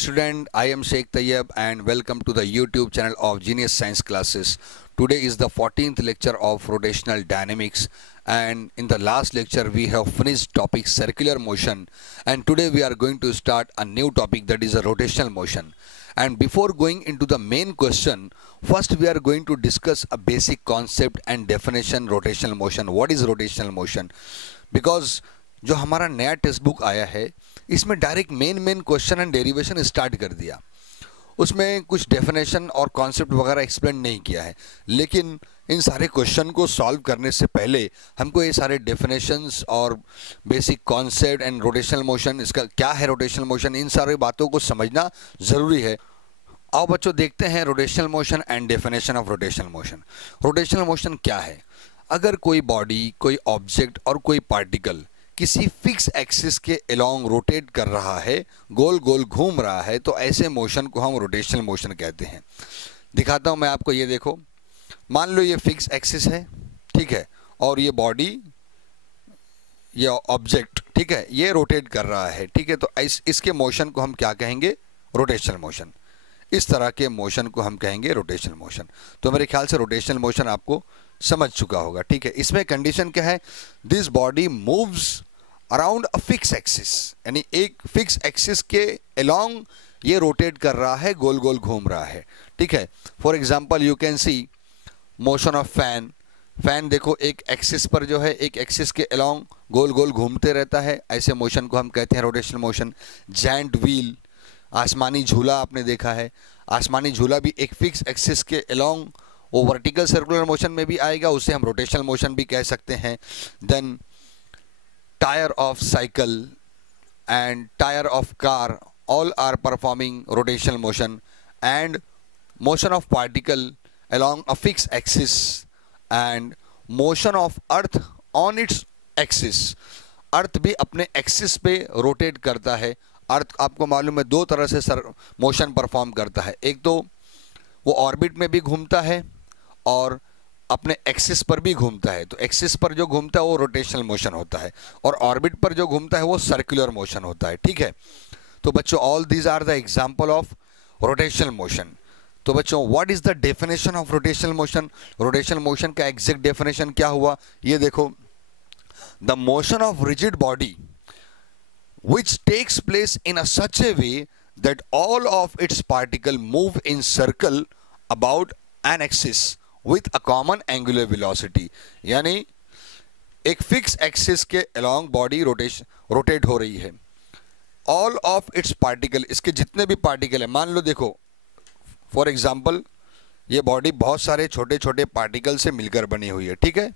student, I am Sheikh Tayyab and welcome to the YouTube channel of Genius Science Classes. Today is the 14th lecture of rotational dynamics, and in the last lecture we have finished topic circular motion, and today we are going to start a new topic, that is a rotational motion. And before going into the main question, first we are going to discuss a basic concept and definition rotational motion. What is rotational motion? Because जो हमारा नया text book आया है इसमें direct main question and derivation start कर दिया, उसमें कुछ डेफिनेशन और कॉन्सेप्ट वगैरह एक्सप्लेन नहीं किया है। लेकिन इन सारे क्वेश्चन को सॉल्व करने से पहले हमको ये सारे डेफिनेशंस और basic concept and rotational motion, इसका क्या है रोटेशनल मोशन, इन सारी बातों को समझना ज़रूरी है। आओ बच्चों देखते हैं rotational motion and definition of rotational motion. Rotational motion क्या है? अगर कोई बॉडी, कोई ऑब्जेक्ट और कोई पार्टिकल किसी फिक्स एक्सिस के अलोंग रोटेट कर रहा है, गोल गोल घूम रहा है, तो ऐसे मोशन को हम रोटेशनल मोशन कहते हैं। दिखाता हूं मैं आपको, ये देखो, मान लो ये फिक्स एक्सिस है, ठीक है, और ये बॉडी, ये ऑब्जेक्ट, ठीक है, ये रोटेट कर रहा है, ठीक है, तो इसके मोशन को हम क्या कहेंगे? Rotational motion. इस तरह के मोशन को हम कहेंगे रोटेशनल मोशन। तो मेरे ख्याल से रोटेशनल मोशन आपको समझ चुका होगा, ठीक है। इसमें कंडीशन क्या है? This body moves around a fix axis, यानी एक फिक्स एक्सिस के अलोंग ये रोटेट कर रहा है, गोल गोल घूम रहा है, ठीक है। For example you can see motion of fan. Fan देखो एक एक्सिस पर जो है, एक एक्सिस के अलोंग गोल गोल घूमते रहता है, ऐसे मोशन को हम कहते हैं रोटेशनल मोशन। जायंट व्हील, आसमानी झूला आपने देखा है, आसमानी झूला भी एक फिक्स एक्सिस के अलोंग वो वर्टिकल सर्कुलर मोशन में भी आएगा, उसे हम रोटेशनल मोशन भी कह सकते हैं। Then tyre of cycle and tyre of car, all are performing rotational motion. And motion of particle along a fixed axis and motion of earth on its axis। अर्थ भी अपने एक्सिस पे rotate करता है। अर्थ आपको मालूम है दो तरह से मोशन परफॉर्म करता है, एक तो वो ऑर्बिट में भी घूमता है और अपने एक्सिस पर भी घूमता है। तो एक्सिस पर जो घूमता है वो रोटेशनल मोशन होता है, और ऑर्बिट पर जो घूमता है वो सर्कुलर मोशन होता है, ठीक है। तो बच्चों all these are the example of rotational motion. तो बच्चों what is the definition of rotational motion? Rotational motion का एग्जैक्ट डेफिनेशन क्या हुआ? ये देखो, the motion of rigid body which takes place in a such a way that all of its particles move in circle about an axis with a common angular velocity। यानी एक fix axis के along body rotate हो रही है। All of its particle, इसके जितने भी particle है, मान लो देखो फॉर एग्जाम्पल ये बॉडी बहुत सारे छोटे छोटे पार्टिकल से मिलकर बनी हुई है, ठीक है।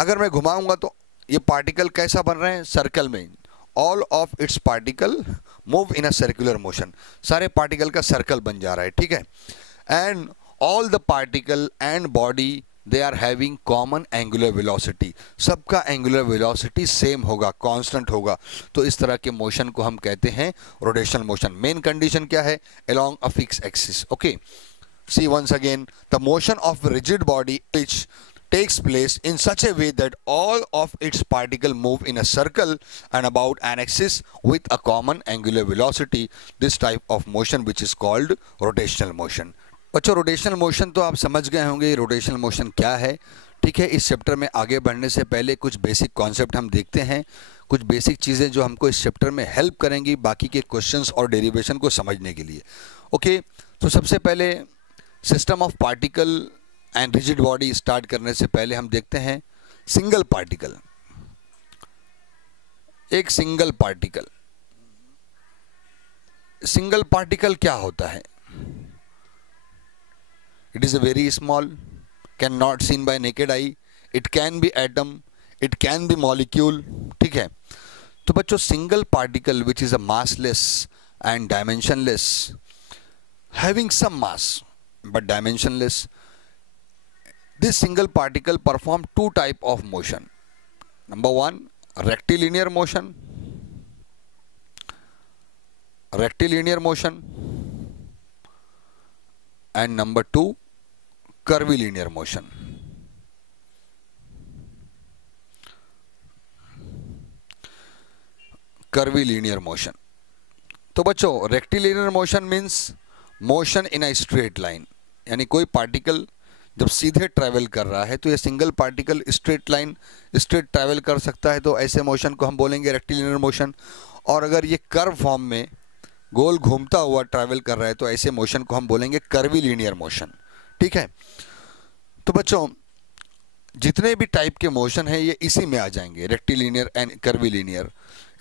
अगर मैं घुमाऊंगा तो ये पार्टिकल कैसा बन रहे हैं? सर्कल में। All of its particle move in a circular motion, सारे पार्टिकल का सर्कल बन जा रहा है, ठीक है। And all the particle and body they are having common angular velocity, सबका एंगुलर वेलोसिटी सेम होगा, कांस्टेंट होगा। तो इस तरह के मोशन को हम कहते हैं रोटेशनल मोशन। मेन कंडीशन क्या है? Along a fix axis. Okay, see once again, the motion of rigid body which takes place in such a way that all of its particles move in a circle and about an axis with a common angular velocity, this type of motion which is called rotational motion। बच्चों rotational motion तो आप समझ गए होंगे rotational motion क्या है, ठीक है। इस चैप्टर में आगे बढ़ने से पहले कुछ बेसिक कॉन्सेप्ट हम देखते हैं, कुछ बेसिक चीज़ें जो हमको इस चैप्टर में हेल्प करेंगी बाकी के क्वेश्चंस और डेरिवेशन को समझने के लिए। ओके, तो सबसे पहले system of particle and rigid body start करने से पहले हम देखते हैं सिंगल पार्टिकल। एक सिंगल पार्टिकल, सिंगल पार्टिकल क्या होता है? It is a very small, can not seen by naked eye, it can be atom, it can be molecule, ठीक है। तो बच्चों single particle which is a massless and dimensionless, having some mass but dimensionless, this single particle perform two type of motion. Number one, rectilinear motion, and number two, curvilinear motion। curvilinear motion तो बच्चों rectilinear motion means motion in a straight line, यानी कोई particle जब सीधे travel कर रहा है तो ये single particle straight line straight travel कर सकता है, तो ऐसे मोशन को हम बोलेंगे रेक्टिलिनियर मोशन। और अगर ये कर्व फॉर्म में गोल घूमता हुआ ट्रैवल कर रहा है तो ऐसे मोशन को हम बोलेंगे कर्वीलिनियर मोशन। ठीक है, तो बच्चों जितने भी टाइप के मोशन है ये इसी में आ जाएंगे, rectilinear and curvilinear.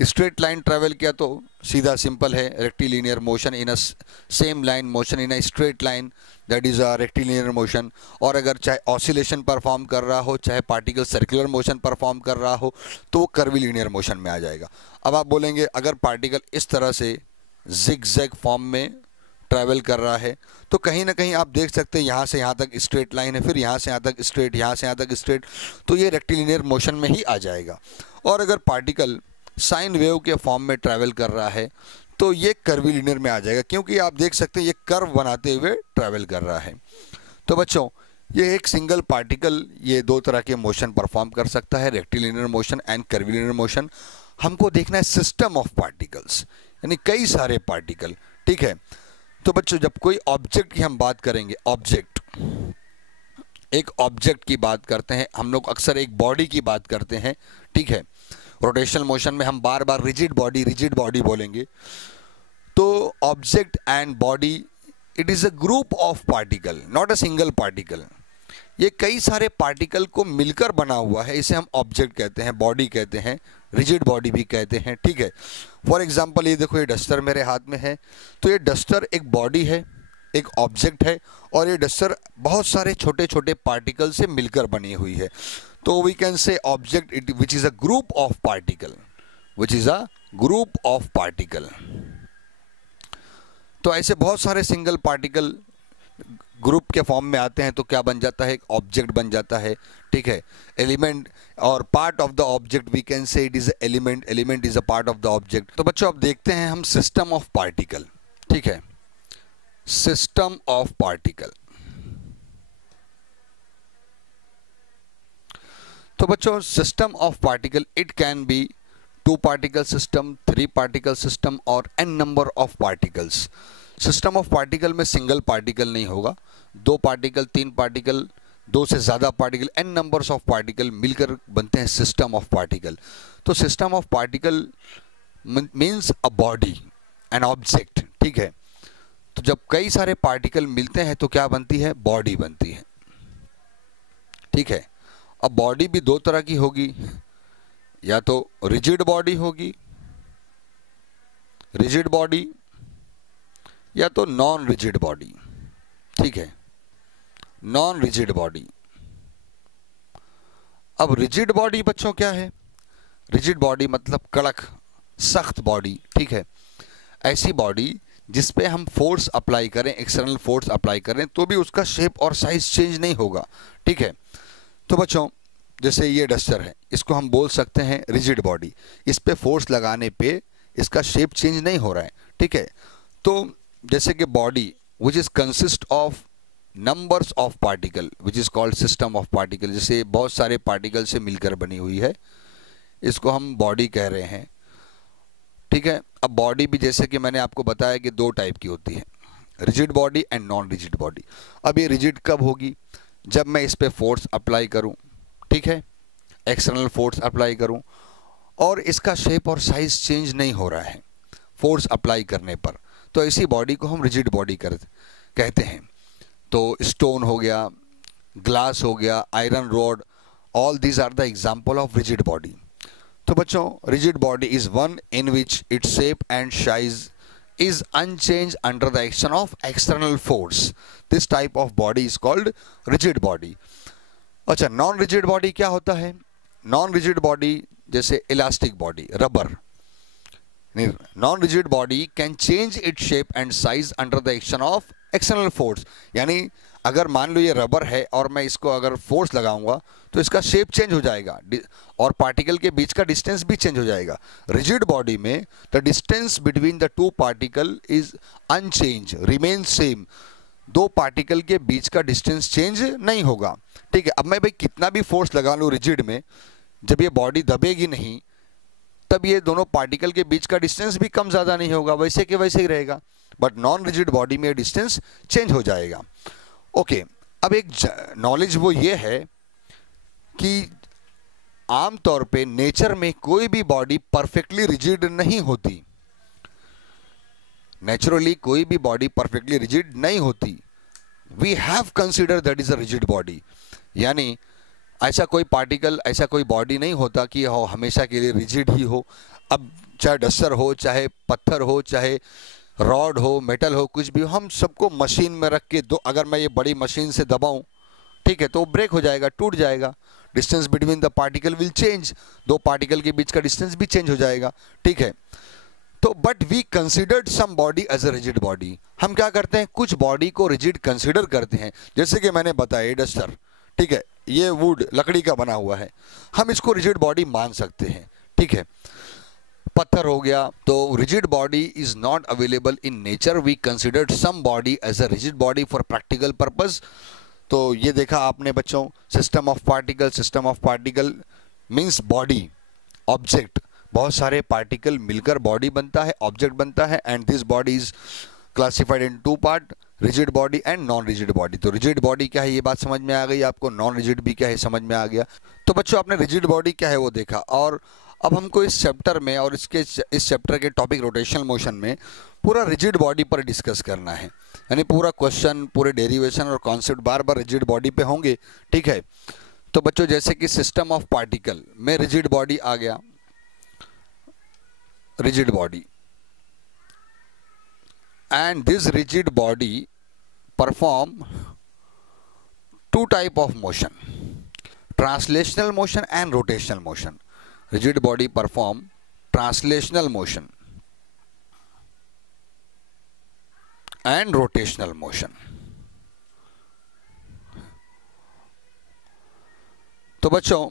Straight line travel किया तो सीधा सिंपल है rectilinear motion in a same line, motion in a straight line, that is a rectilinear motion. और अगर चाहे ऑसिलेशन परफॉर्म कर रहा हो, चाहे पार्टिकल सर्कुलर मोशन परफॉर्म कर रहा हो, तो वो कर्वीलिनियर मोशन में आ जाएगा। अब आप बोलेंगे अगर पार्टिकल इस तरह से जिग-जैग फॉर्म में ट्रैवल कर रहा है तो कहीं ना कहीं आप देख सकते हैं यहाँ से यहाँ तक स्ट्रेट लाइन है, फिर यहाँ से यहाँ तक स्ट्रेट, यहाँ से यहाँ तक स्ट्रेट, तो ये रेक्टिलिनियर मोशन में ही आ जाएगा। और अगर पार्टिकल साइन वेव के फॉर्म में ट्रैवल कर रहा है तो ये कर्वीलिनियर में आ जाएगा, क्योंकि आप देख सकते हैं ये कर्व बनाते हुए ट्रैवल कर रहा है। तो बच्चों ये एक सिंगल पार्टिकल ये दो तरह के मोशन परफॉर्म कर सकता है, rectilinear motion and curvilinear motion. हमको देखना है सिस्टम ऑफ पार्टिकल्स, यानी कई सारे पार्टिकल। ठीक है, तो बच्चों जब कोई ऑब्जेक्ट की हम बात करेंगे, ऑब्जेक्ट, एक ऑब्जेक्ट की बात करते हैं हम लोग, अक्सर एक बॉडी की बात करते हैं। ठीक है, रोटेशनल मोशन में हम बार बार रिजिड बॉडी बोलेंगे। तो object and body, it is a group of particle, not a single particle. ये कई सारे पार्टिकल को मिलकर बना हुआ है, इसे हम ऑब्जेक्ट कहते हैं, बॉडी कहते हैं, रिजिड बॉडी भी कहते हैं। ठीक है, फॉर एग्जांपल ये देखो, ये डस्टर मेरे हाथ में है, तो ये डस्टर एक बॉडी है, एक ऑब्जेक्ट है, और ये डस्टर बहुत सारे छोटे छोटे पार्टिकल से मिलकर बनी हुई है। तो we can say object which is a group of particle, which is a group of particle. तो ऐसे बहुत सारे सिंगल पार्टिकल ग्रुप के फॉर्म में आते हैं तो क्या बन जाता है, एक ऑब्जेक्ट बन जाता है। ठीक है, एलिमेंट और part of the object, we can say it is element, element is a part of the object. तो बच्चों अब देखते हैं हम सिस्टम ऑफ पार्टिकल। ठीक है, सिस्टम ऑफ पार्टिकल। तो बच्चों system of particle it can B 2 particle system, 3 particle system और n number of particles. System of particle में सिंगल पार्टिकल नहीं होगा, 2 पार्टिकल, 3 पार्टिकल, 2 से ज़्यादा particle, n numbers of particle मिलकर बनते हैं सिस्टम ऑफ पार्टिकल। तो system of particle means a body, an object. ठीक है, तो जब कई सारे पार्टिकल मिलते हैं तो क्या बनती है, बॉडी बनती है। ठीक है, अब बॉडी भी 2 तरह की होगी, या तो रिजिड बॉडी होगी, रिजिड बॉडी, या तो नॉन रिजिड बॉडी। ठीक है, नॉन रिजिड बॉडी। अब रिजिड बॉडी बच्चों क्या है, रिजिड बॉडी मतलब कड़क सख्त बॉडी। ठीक है, ऐसी बॉडी जिस पे हम फोर्स अप्लाई करें, एक्सटर्नल फोर्स अप्लाई करें तो भी उसका शेप और साइज चेंज नहीं होगा। ठीक है, तो बच्चों जैसे ये डस्टर है, इसको हम बोल सकते हैं रिजिड बॉडी, इस पे फोर्स लगाने पे इसका शेप चेंज नहीं हो रहा है। ठीक है, तो जैसे कि body which is consist of numbers of particle which is called system of particle, जैसे बहुत सारे पार्टिकल से मिलकर बनी हुई है, इसको हम बॉडी कह रहे हैं। ठीक है, अब बॉडी भी जैसे कि मैंने आपको बताया कि 2 टाइप की होती है, rigid body and non rigid body. अब ये रिजिड कब होगी, जब मैं इस पे फोर्स अप्लाई करूं। ठीक है, एक्सटर्नल फोर्स अप्लाई करूं और इसका शेप और साइज चेंज नहीं हो रहा है फोर्स अप्लाई करने पर, तो ऐसी बॉडी को हम रिजिड बॉडी कहते हैं। तो स्टोन हो गया, ग्लास हो गया, iron rod, all these are the example of rigid body. तो बच्चों rigid body is one in which its shape and size is unchanged under the action of external force. This type of body is called rigid body. अच्छा, non rigid body क्या होता है, non rigid body जैसे elastic body, rubber. Non rigid body can change it's shape and size under the action of external force, यानी अगर मान लो ये rubber है और मैं इसको अगर फोर्स लगाऊंगा तो इसका शेप चेंज हो जाएगा और पार्टिकल के बीच का डिस्टेंस भी चेंज हो जाएगा। रिजिड बॉडी में the distance between the 2 particle is unchange, remain same, 2 particle के बीच का डिस्टेंस चेंज नहीं होगा। ठीक है, अब मैं भाई कितना भी फोर्स लगा लूँ रिजिड में, जब ये बॉडी दबेगी नहीं तब ये दोनों पार्टिकल के बीच का डिस्टेंस भी कम ज़्यादा नहीं होगा, वैसे के वैसे ही रहेगा। बट नॉन रिजिड बॉडी में डिस्टेंस चेंज हो जाएगा। ओके, अब एक नॉलेज वो ये है कि आमतौर पे नेचर में कोई भी बॉडी परफेक्टली रिजिड नहीं होती। नेचुरली कोई भी बॉडी परफेक्टली रिजिड नहीं होती। We have consider that is a rigid body, यानी ऐसा कोई पार्टिकल, ऐसा कोई बॉडी नहीं होता कि हो हमेशा के लिए रिजिड ही हो। अब चाहे डस्टर हो, चाहे पत्थर हो, चाहे रॉड हो, मेटल हो, कुछ भी हो, हम सबको मशीन में रख के दो, अगर मैं ये बड़ी मशीन से दबाऊं, ठीक है, तो ब्रेक हो जाएगा, टूट जाएगा। Distance between the particle will change, दो पार्टिकल के बीच का डिस्टेंस भी चेंज हो जाएगा, ठीक है। तो but we considered some body as a rigid body. हम क्या करते हैं, कुछ बॉडी को रिजिड कंसिडर करते हैं। जैसे कि मैंने बताया डस्टर, ठीक है, ये वुड लकड़ी का बना हुआ है, हम इसको रिजिड बॉडी मान सकते हैं, ठीक है। पत्थर हो गया, तो rigid body is not available in nature, we considered some body as a rigid body for practical purpose. तो ये देखा आपने बच्चों, system of particle. System of particle means body, object, बहुत सारे पार्टिकल मिलकर बॉडी बनता है, ऑब्जेक्ट बनता है। And this body is classified in two part, rigid body and non rigid body. तो रिजिड बॉडी क्या है ये बात समझ में आ गई आपको, नॉन रिजिड भी क्या है समझ में आ गया। तो बच्चों आपने रिजिड बॉडी क्या है वो देखा, और अब हमको इस चैप्टर में और इस चैप्टर के टॉपिक रोटेशनल मोशन में पूरा रिजिड बॉडी पर डिस्कस करना है। यानी पूरा क्वेश्चन, पूरे डेरिवेशन और कॉन्सेप्ट बार बार रिजिड बॉडी पे होंगे, ठीक है। तो बच्चों जैसे कि सिस्टम ऑफ पार्टिकल में रिजिड बॉडी आ गया, rigid body, and this rigid body perform two type of motion, translational motion and rotational motion. Rigid body perform translational motion and rotational motion. तो बच्चों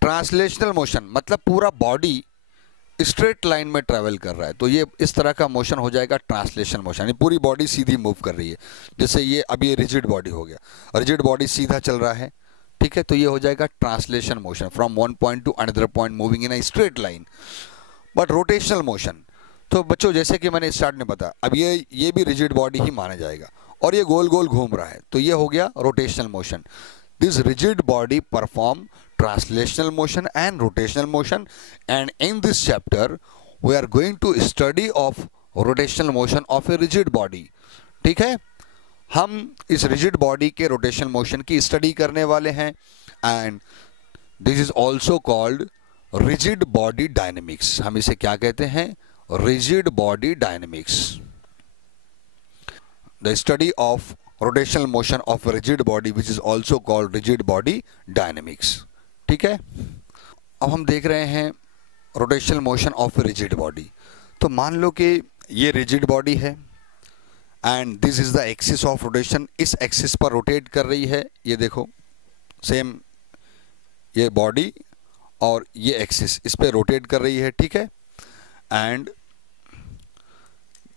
ट्रांसलेशनल मोशन मतलब पूरा body straight line में travel कर रहा है, तो ये इस तरह का मोशन हो जाएगा ट्रांसलेशन मोशन, यानी पूरी बॉडी सीधी मूव कर रही है। जैसे ये अभी रिजिड बॉडी हो गया, रिजिड बॉडी सीधा चल रहा है, ठीक है, तो ये हो जाएगा translation motion, from one point two another point moving in a straight line. But rotational motion, तो बच्चों जैसे कि मैंने स्टार्ट में बताया, अब ये भी रिजिड बॉडी ही माना जाएगा और ये गोल गोल घूम रहा है, तो ये हो गया rotational motion. This rigid body perform translational motion and rotational motion, and in this chapter we are going to study of rotational motion of a rigid body, ठीक है। हम इस rigid body के rotational motion की study करने वाले हैं, and this is also called rigid body dynamics। हम इसे क्या कहते हैं, rigid body dynamics, the study of rotational motion of a rigid body which is also called rigid body dynamics, ठीक है। अब हम देख रहे हैं rotational motion of rigid body. तो मान लो कि ये रिजिड बॉडी है and this is the axis of rotation, इस एक्सिस पर रोटेट कर रही है, ये देखो सेम ये बॉडी और ये एक्सिस इस पे रोटेट कर रही है, ठीक है। And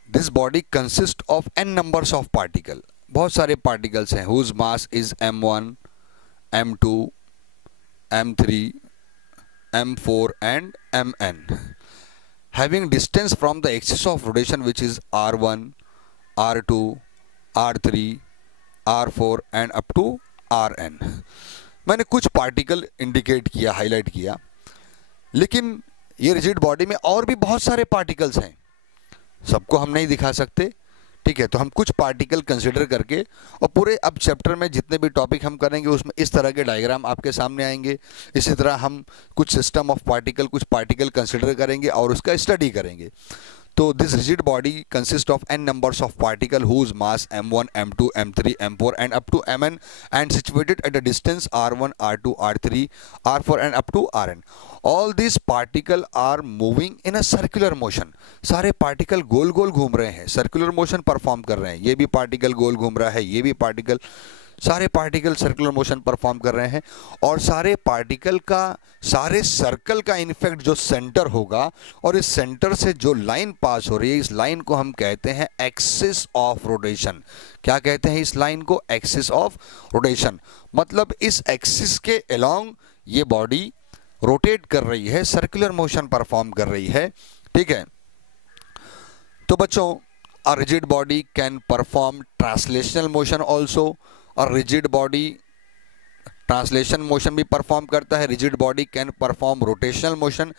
this body consist of n numbers of particle, बहुत सारे पार्टिकल्स हैं whose mass is m1, m2, m3, m4 and mn, having distance from the axis of rotation which is r1, r2, r3, r4 and up to rn। मैंने कुछ particle indicate किया, highlight किया, लेकिन ये rigid body में और भी बहुत सारे पार्टिकल्स हैं, सबको हम नहीं दिखा सकते, ठीक है। तो हम कुछ पार्टिकल कंसिडर करके, और पूरे अब चैप्टर में जितने भी टॉपिक हम करेंगे उसमें इस तरह के डायग्राम आपके सामने आएंगे। इसी तरह हम कुछ सिस्टम ऑफ पार्टिकल, कुछ पार्टिकल कंसिडर करेंगे और उसका स्टडी करेंगे। तो this rigid body consist of n numbers of particle whose mass m1, m2, m3, m4 and up to mn and situated at a distance r1, r2, r3, r4 and up to rn. All these particle are moving in a circular motion. सारे particle गोल गोल घूम रहे हैं, circular motion perform कर रहे हैं। ये भी particle गोल घूम रहा है, ये भी पार्टिकल, सारे पार्टिकल सर्कुलर मोशन परफॉर्म कर रहे हैं। और सारे पार्टिकल का, सारे सर्कल का इनफैक्ट जो सेंटर होगा, और इस सेंटर से जो लाइन पास हो रही है, इस लाइन को हम कहते हैं एक्सिस ऑफ रोटेशन। क्या कहते हैं इस लाइन को, एक्सिस ऑफ रोटेशन। मतलब इस एक्सिस के अलोंग ये बॉडी रोटेट कर रही है, सर्कुलर मोशन परफॉर्म कर रही है, ठीक है। तो बच्चों, a rigid body can perform translational motion also, और रिजिड बॉडी ट्रांसलेशन मोशन भी परफॉर्म करता है। Rigid body can perform rotational motion,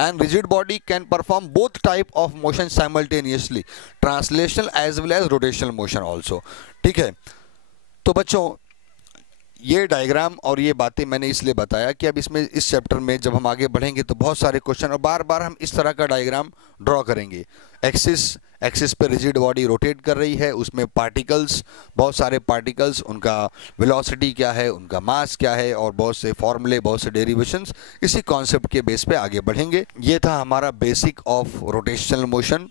and rigid body can perform both type of motion simultaneously, translational as well as rotational motion also, ठीक है। तो बच्चों, ये diagram और ये बातें मैंने इसलिए बताया कि अब इसमें इस चैप्टर में जब हम आगे बढ़ेंगे तो बहुत सारे क्वेश्चन और बार बार हम इस तरह का डायग्राम ड्रॉ करेंगे। एक्सिस पे रिजिड बॉडी रोटेट कर रही है, उसमें पार्टिकल्स, बहुत सारे पार्टिकल्स, उनका वेलोसिटी क्या है, उनका मास क्या है, और बहुत से फॉर्मूले, बहुत से डेरिवेशंस, इसी कॉन्सेप्ट के बेस पे आगे बढ़ेंगे। ये था हमारा बेसिक ऑफ रोटेशनल मोशन।